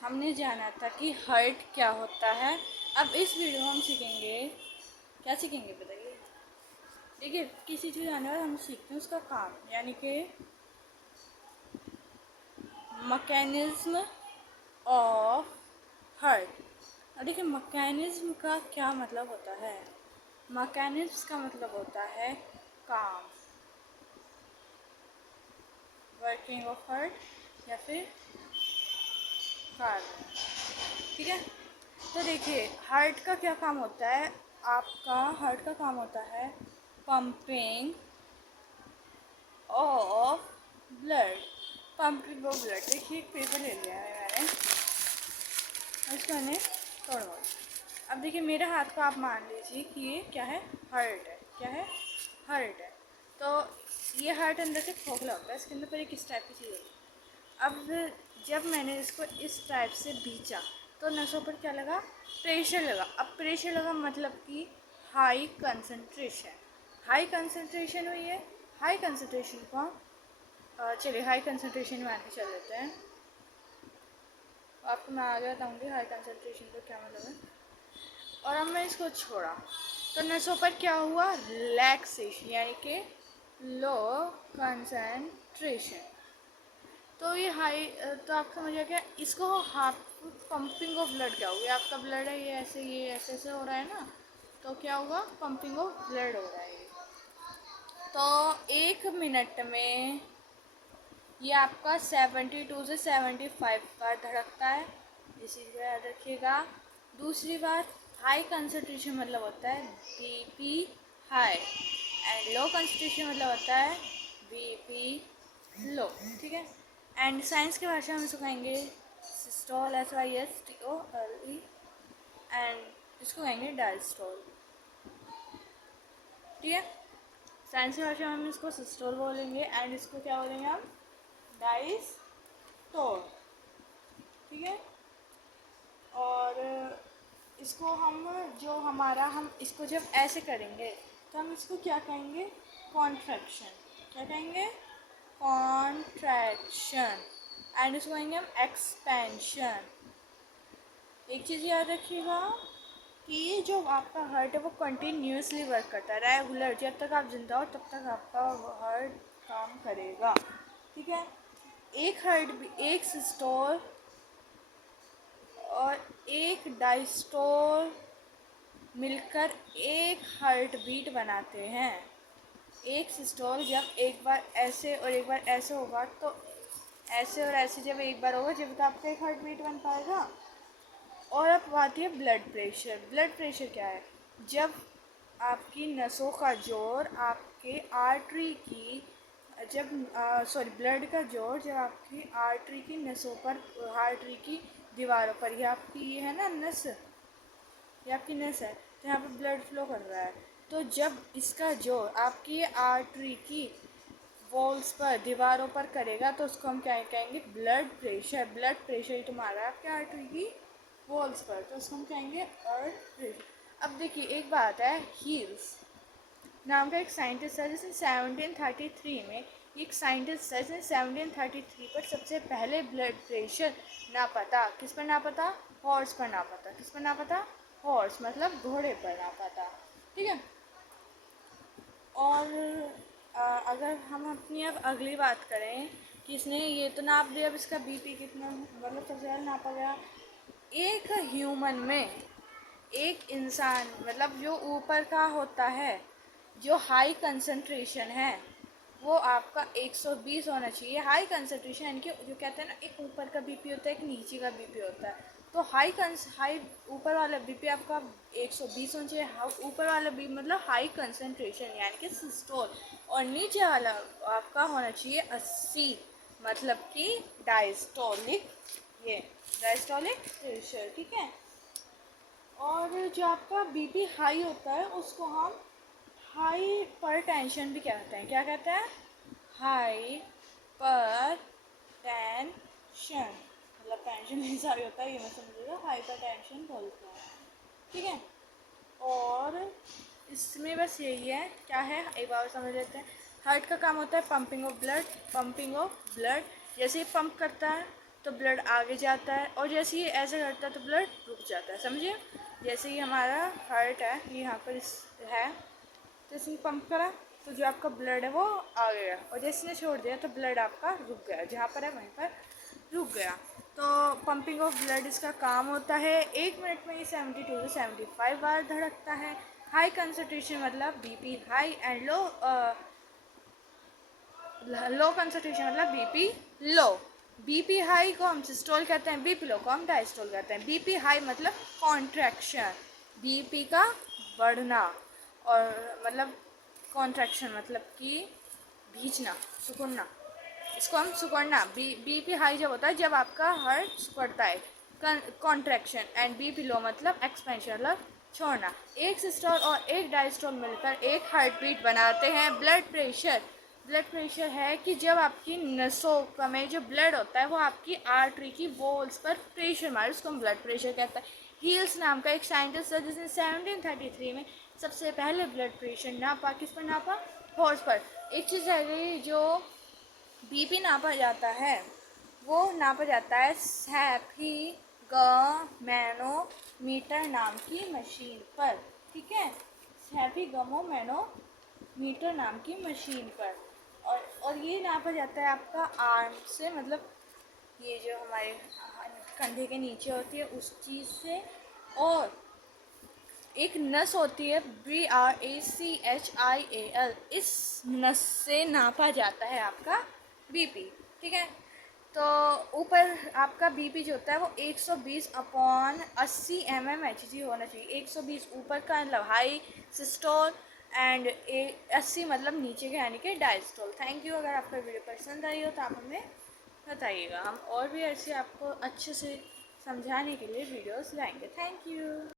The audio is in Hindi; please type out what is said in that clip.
हमने जाना था कि हार्ट क्या होता है। अब इस वीडियो में हम सीखेंगे, क्या सीखेंगे बताइए। देखिए, किसी चीज़ आने बाद हम सीखते हैं उसका काम, यानी कि मैकेनिज्म ऑफ हार्ट। अब देखिए, मैकेनिज्म का क्या मतलब होता है। मैकेनिज्म का मतलब होता है काम, वर्किंग ऑफ हार्ट या फिर कार्य। ठीक है, तो देखिए हार्ट का क्या काम होता है। आपका हार्ट का काम होता है pumping of blood. Pumping of blood. देखिए, एक पेपर ले लिया है मैंने, उसको मैंने तोड़वा। अब देखिए, मेरे हाथ को आप मान लीजिए कि ये क्या है, हार्ट है। क्या है, हार्ट है। तो ये हार्ट अंदर से खोखला होता है, इसके अंदर पर एक इस टाइप की चीज़ होती है। अब जब मैंने इसको इस टाइप से बीचा तो नसों पर क्या लगा, प्रेशर लगा। अब प्रेशर लगा मतलब कि हाई कंसंट्रेशन, हाई कंसंट्रेशन हुई है। हाई कंसंट्रेशन को चलिए हाई कंसंट्रेशन मान के चल लेते हैं। आपको मैं आगे बताऊँगी हाई कंसंट्रेशन का क्या मतलब है। और अब मैं इसको छोड़ा तो नसों पर क्या हुआ, रिलैक्सेशन, यानी कि लो कंसंट्रेशन। तो ये हाई, तो आप समझ आ गया इसको। हाफ पंपिंग ऑफ ब्लड क्या होगी, आपका ब्लड है ये ऐसे ऐसे हो रहा है ना, तो क्या होगा, पंपिंग ऑफ ब्लड हो रहा है ये। तो एक मिनट में ये आपका 72 से 75 बार धड़कता है, इस चीज़ को याद रखिएगा। दूसरी बात, हाई कंसंट्रेशन मतलब होता है BP high, and low concentration मतलब होता है बीपी लो। ठीक है, एंड साइंस की भाषा में इसको कहेंगे सिस्टोल, SYSTOLE, एंड इसको कहेंगे डायस्टोल। ठीक है, साइंस की भाषा में हम इसको सिस्टोल बोलेंगे, एंड इसको क्या बोलेंगे हम, डायस्टोल। ठीक है, और इसको हम जो हमारा, हम इसको जब ऐसे करेंगे तो हम इसको क्या कहेंगे, कॉन्ट्रैक्शन। क्या कहेंगे, कॉन्ट्रैक्शन। एंड इसको कहेंगे हम एक्सपेंशन। एक चीज़ याद रखिएगा कि जो आपका हार्ट है वो कंटिन्यूसली वर्क करता है, रेगुलर। जब तक आप जिंदा हो तब तक आपका हार्ट काम करेगा। ठीक है, एक हार्ट भी, एक सिस्टोल और एक डायस्टोल मिलकर एक हार्ट बीट बनाते हैं। एक सिस्टोल जब एक बार ऐसे और एक बार ऐसे होगा, तो ऐसे और ऐसे जब एक बार होगा जब तो आपका एक हार्ट बीट बन पाएगा। और अब आती है ब्लड प्रेशर। ब्लड प्रेशर क्या है, जब आपकी नसों का जोर आपके आर्टरी की, जब ब्लड का जोर जब आपकी आर्टरी की नसों पर, आर्टरी की दीवारों पर, ये आपकी ये है ना नस, ये आपकी नस है, तो यहाँ पे ब्लड फ्लो कर रहा है। तो जब इसका जोर आपकी आर्टरी की वॉल्स पर, दीवारों पर करेगा तो उसको हम क्या कहेंगे, ब्लड प्रेशर। ब्लड प्रेशर ही तुम्हारा आपके आर्टरी की वॉल्स पर, तो उसको हम कहेंगे अर्थ प्रेशर। अब देखिए, एक बात है, हील्स नाम का एक साइंटिस्ट है जिसने 1733 में, एक साइंटिस्ट है जिसने 1733 पर सबसे पहले ब्लड प्रेशर नापा था। किस पर नापा था, हॉर्स पर नापा था। किस पर नापा था, हॉर्स मतलब घोड़े पर नापा था। ठीक है, और अगर हम अपनी अब अगली बात करें कि इसने ये तो नाप दिया, अब इसका बीपी कितना, मतलब सबसे ज़्यादा नापा गया एक ह्यूमन में, एक इंसान, मतलब जो ऊपर का होता है, जो हाई कंसंट्रेशन है वो आपका 120 होना चाहिए। हाई कंसंट्रेशन यानी कि जो कहते हैं ना, एक ऊपर का बीपी होता है, एक नीचे का बीपी होता है। तो हाई ऊपर वाला बीपी आपका 120 होना चाहिए। ऊपर वाला बीपी मतलब हाई कंसंट्रेशन यानी कि सिस्टोल, और नीचे वाला आपका होना चाहिए 80, मतलब कि डायस्टोलिक, ये डायस्टोलिक प्रेशर। ठीक है, और जो आपका बीपी हाई होता है उसको हम हाई पर टेंशन भी कहते हैं। क्या कहते हैं, हाई पर टेंशन, मतलब टेंशन नहीं सारी होता है, ये मैं समझिएगा, हाई पर टेंशन बोलते हैं। ठीक है, और इसमें बस यही है, क्या है एक बार समझ लेते हैं। हार्ट का काम होता है pumping of blood. Pumping of blood, जैसे ही पंप करता है तो ब्लड आगे जाता है, और जैसे ही ऐसे करता है तो ब्लड रुक जाता है, समझिए। जैसे ही हमारा हार्ट है, ये यहाँ पर है, तो इसने पंप करा तो जो आपका ब्लड है वो आ गया, और जैसे ने छोड़ दिया तो ब्लड आपका रुक गया, जहाँ पर है वहीं पर रुक गया। तो पंपिंग ऑफ ब्लड इसका काम होता है। 1 मिनट में ये 72 से 75 बार धड़कता है। हाई कंसंट्रेशन मतलब BP high, and low concentration मतलब बीपी लो। बीपी हाई को हम सिस्टोल कहते हैं, बीपी लो को हम डायस्टोल कहते हैं। बीपी हाई मतलब कॉन्ट्रैक्शन, बीपी का बढ़ना, और मतलब कॉन्ट्रैक्शन मतलब कि भींचना, सिकुड़ना, इसको हम सिकुड़ना। बीपी हाई जब होता है जब आपका हार्ट सिकुड़ता है, कॉन्ट्रैक्शन। एंड बीपी लो मतलब एक्सपेंशन मतलब छोड़ना। एक सिस्टोल और एक डायस्टोल मिलकर एक हार्ट बीट बनाते हैं। ब्लड प्रेशर है कि जब आपकी नसों में जो ब्लड होता है वो आपकी आर्टरी की वॉल्स पर प्रेशर मारे, उसको हम ब्लड प्रेशर कहते हैं। हील्स नाम का एक साइंटिस्ट है जिसने 1733 में सबसे पहले ब्लड प्रेशर नापा। किस पर नापा? हॉर्स पर। एक चीज़ है गई, जो बीपी नापा जाता है वो नापा जाता है सैफीगमैनोमीटर नाम की मशीन पर, ठीक है, सैफीगमोमैनोमीटर नाम की मशीन पर। और ये नापा जाता है आपका आर्म से, मतलब ये जो हमारे कंधे के नीचे होती है उस चीज़ से। और एक नस होती है BRACHIAL, इस नस से नापा जाता है आपका बीपी, ठीक है। तो ऊपर आपका बीपी जो होता है वो 120/80 mmHg होना चाहिए। 120 ऊपर का मतलब हाई सिस्टोल, एंड 80 मतलब नीचे के यानी कि डायस्टोल। Thank you. अगर आपको वीडियो पसंद आई हो तो आप हमें बताइएगा, हम और भी ऐसे आपको अच्छे से समझाने के लिए वीडियोस लाएंगे। Thank you.